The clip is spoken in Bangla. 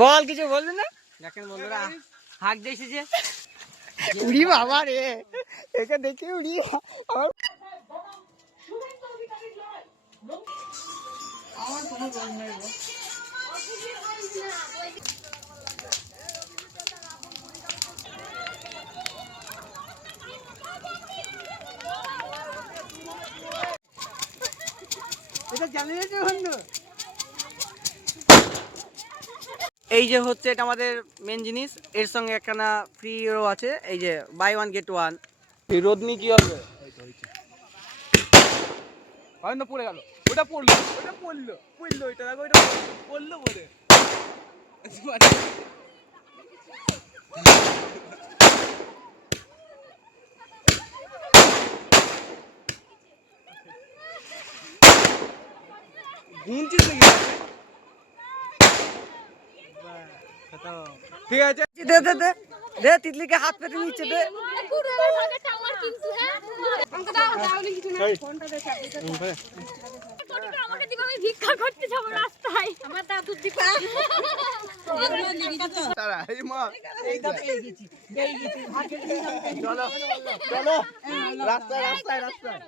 বল, কিছু বলবি না? দেখেন বন্ধুরা, হাঁক দিয়েছে যে উড়ি বাবা রে, একে দেখে উড়ি আমার কোনো বল নাই। এটা জানিয়ে বন্ধু, এই যে হচ্ছে এটা আমাদের মেন জিনিস, এর সঙ্গে একখানা ফ্রিও আছে, এই যে বাই ওয়ান গেট ওয়ান। এই রোদনি কি হবে? হয়তো পড়ে গেল, ওটা পড়লো, ওটা পড়লো, পড়লো, ওইটা দেখো, ওইটা পড়লো বলে গুনছিস নাকি? ঠিক আছে, দে দে দে দে, তিতলিকে হাত পেতে নিচ্ছে, দে। ভিক্ষা করতে যাবো রাস্তায়, আমার দাদুর দিকে চলো চলো, রাস্তায় রাস্তায় রাস্তায়।